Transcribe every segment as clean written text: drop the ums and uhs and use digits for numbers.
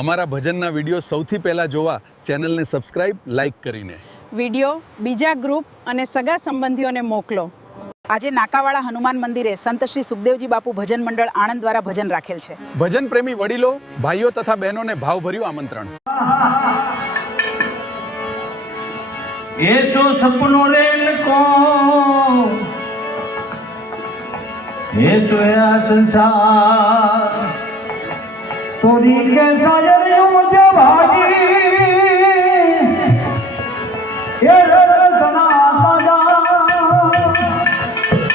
અમારા ભજનના વિડીયો સૌથી પહેલાં જોવા ચેનલને સબસ્ક્રાઇબ, લાઇક કરીને વિડીયો બીજા ગ્રુપ અને સગા સંબંધીઓને મોકલો. આજે નાકાવાળા હનુમાન મંદિરે સંત શ્રી સુખદેવજી બાપુ ભજન મંડળ આણંદ દ્વારા ભજન રાખેલ છે. ભજન પ્રેમી વડીલો, ભાઈઓ તથા બહેનોને ભાવભર્યું આમંત્રણ. ये तो सपनों रेल को ये तो है संसार तोरी के साजरियों मुझे भागी ये रतना साजा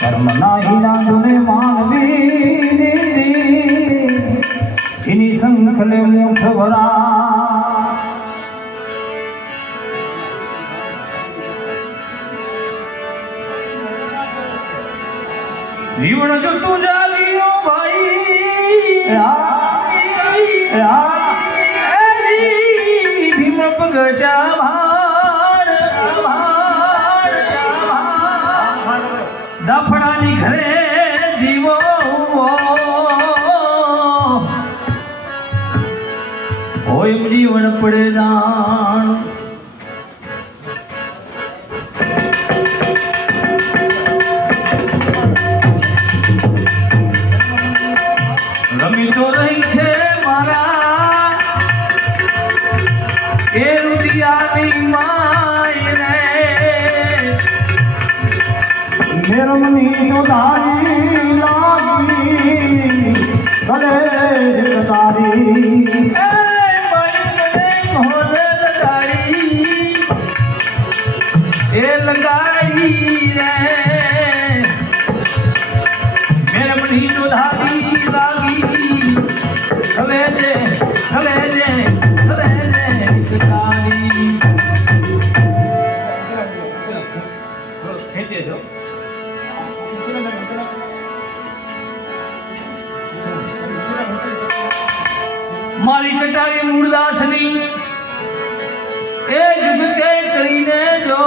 कर्म नाही ना दुने मानवी इनी संखले मुठ भरा जीवन जो तू जालियो भाई भीम पगटा भार दफड़ानी घरे जीवो होय जीवन पड़े जान रमी तो रही छे मारा ए रुदियानी माई रे मेरा मनी तो धारी लागी गले तारी ए माई ने होने लगाई ए लगाई रे मेरा मनी तो धारी लागी मारी कटाई मूलदासनी ए जुग के करीने जो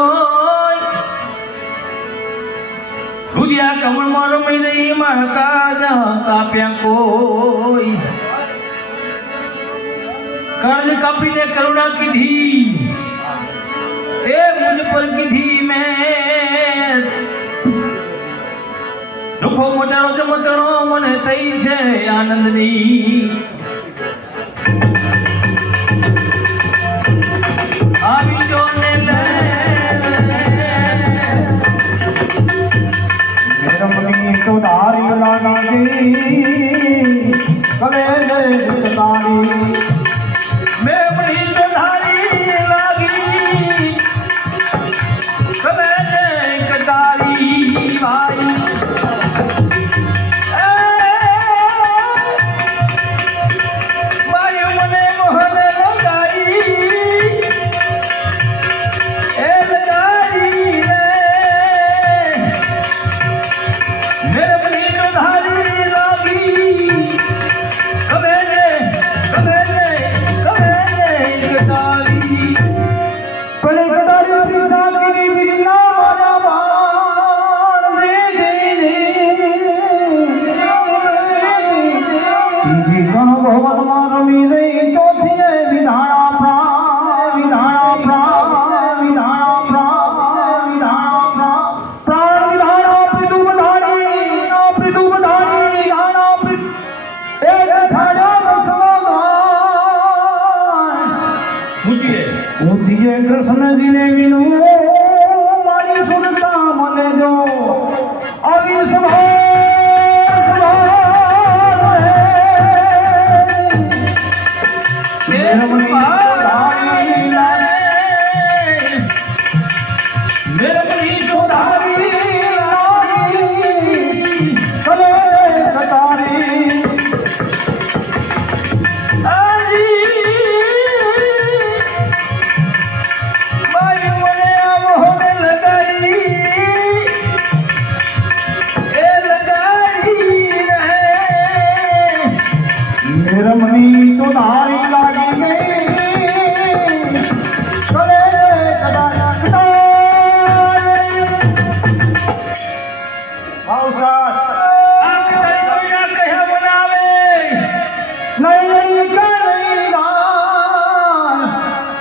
रुदिया कमल मारो मई नहीं महका जा काप्या कोई कर्ज कपी ने करुणा की धी ए मुझ पर की धी में दुखो मोटारो चमकरो મને થઈ છે આનંદની આવી જો ને લે મેરા મની તો ધારી લાગી કલે લે તારી कृष्ण जी ने विनु मारी सुनता मने जो अभी सभा रमनी तो धारी लागी गई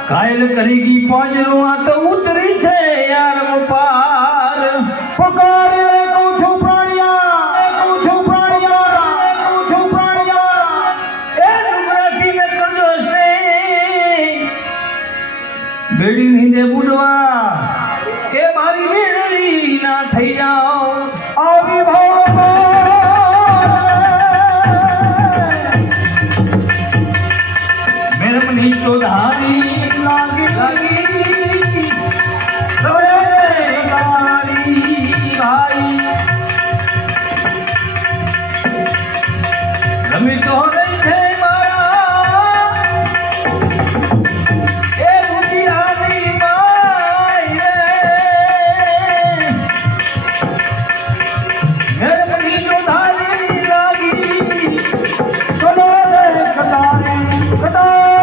કાયલ કરેગી પાંજરો આ તો ઉતરી છે યાર પાર પુકારે કહું છું પ્રાણિયા કહું છું પ્રાણિયા કહું છું પ્રાણિયા એ ડુંગરાથી મેં કરજો છે બેડી નીંદે બુડવા કે મારી બેડી ના થઈ જાઓ આવી ભાવ મેરમની ચોધારી લાગી લાગી તારી ભાઈ રમી તો રહી છે મારા એ રુચિરાની માય મેરમની ચોધારી લાગી ચલો રે કતારી કતારી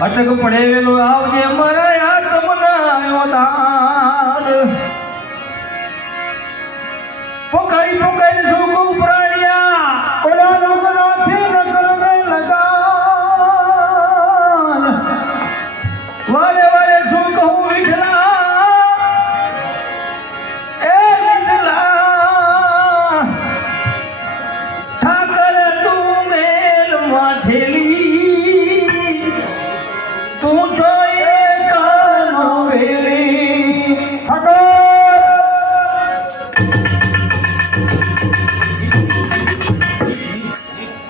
અટક પડે વેલો આવજે મારા આત્મના દાન પોકાઈ પોકાઈ સુખ પ્રાણિયા ઓલા લોકનાથી નકર લગાન વારે વારે સુખ હું વિઠલા એ વિઠલા ઠાકર તું મેલ માથેલી તું જોઈએ કાનો વેલી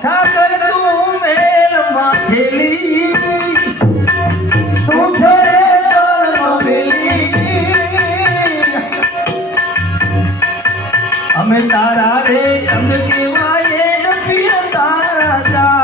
ઠાકર તું મેલ માથેલી તું જોઈએ કાનો વેલી અમે તારા રે અંગ કેવાય નપિયા તારા જા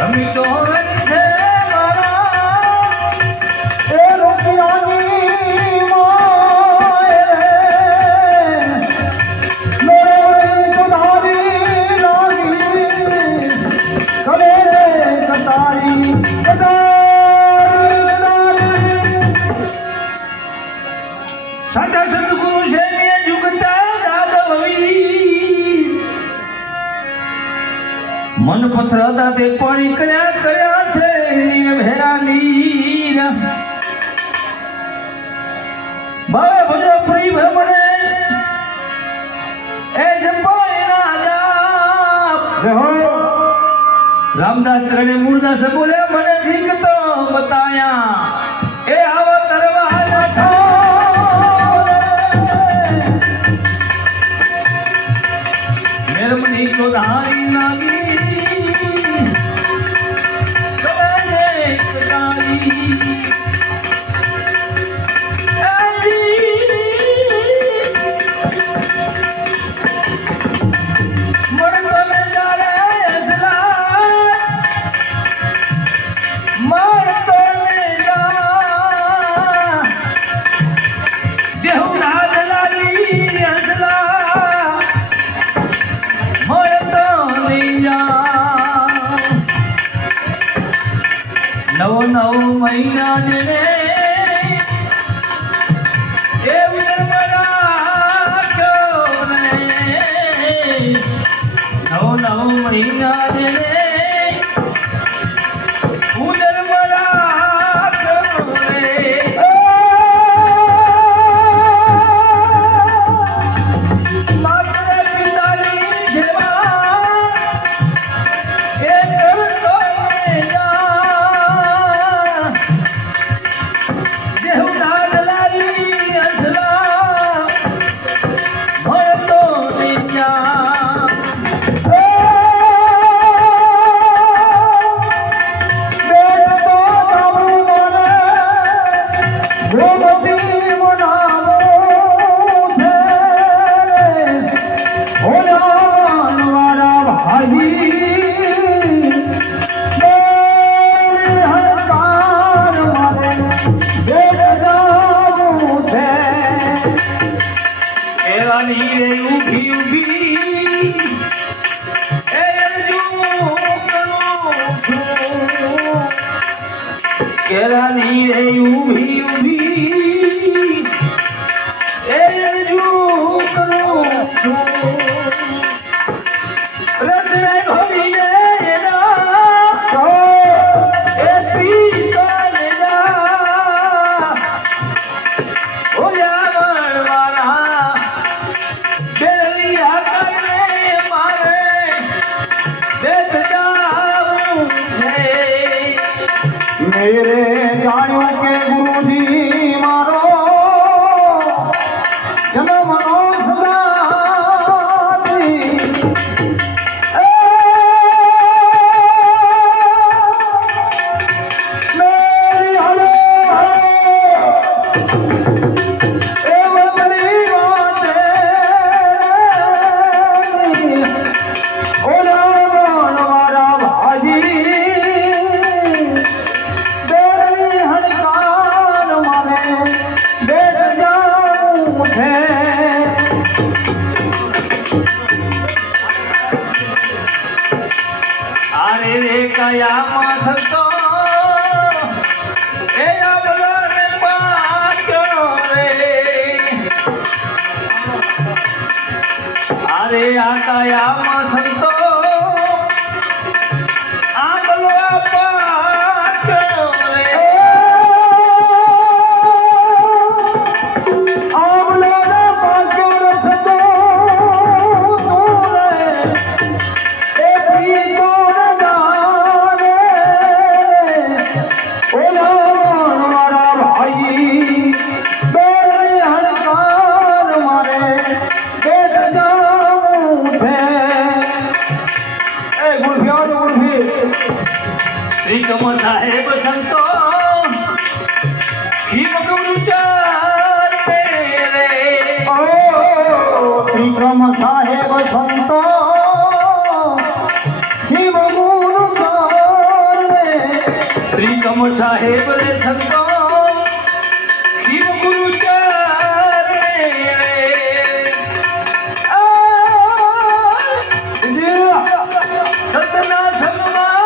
રમી તો છે મારા એ રૂપિયાની માય લોરી ચોધારી લાગી કરે રે કતારી સાચા સદગુરુ છે ને જુગતા દાદવવી મન પત્ર દાદે પાણી કર્યા કર્યા છે ભેરાની બાવે ભજો પ્રી ભ્રમણે એ જપાય રાજા રામદાસ ચરણે મૂળદાસ બોલે મને ઠીક તો બતાયા એ આવા તરવા નાખો મેરમની ચોધારી લાગી નવો નવ મહિના ને નવો નવ મહિના ને કેળાની રે ઊભી ઊભી એ રજૂ કરું છું. કેળાની રે ઊભી ઊભી એ રજૂ કરું છું. રસને ભરીને નાખો એ પીતળ જા. ઓયા વણવારા બેલિયા કરને મારે બેઠ જાવું છે. મેરે જાણ્યું કે ગુરુજી મારો જન્મનો સદાથી કયામાં સંતો એ અબલાને પાક્યો રે. અરે આ કયામાં સંતો આબલો પાક્યો રે. આબલો પાક્યો રે સંતો એ પીતો ત્રિકમ સાહેબ સંતો હિમ ગુરુ ચારે રે. ત્રિકમ સાહેબ સંતો હિમ ગુરુ ચારે. ત્રિકમ સાહેબ રે સંતો હિમ ગુરુ ચારે રે. સતના સન્માન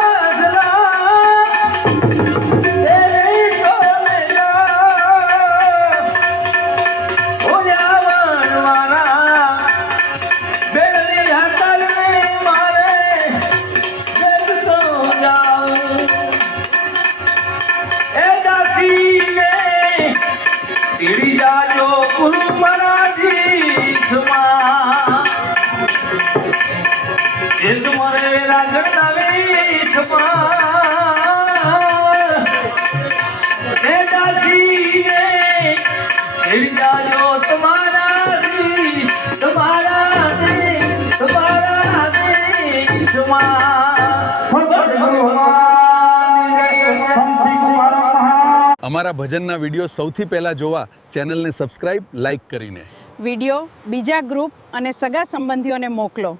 તીડી જાજો ગુરુ મહારાજી સમા. એ સુમરે રાજના વેશમાં એ દાસીને તીડી જાજો તમારા અમારા ભજનના વિડીયો સૌથી પહેલાં જોવા ચેનલને સબસ્ક્રાઇબ લાઇક કરીને વિડીયો બીજા ગ્રુપ અને સગા સંબંધીઓને મોકલો.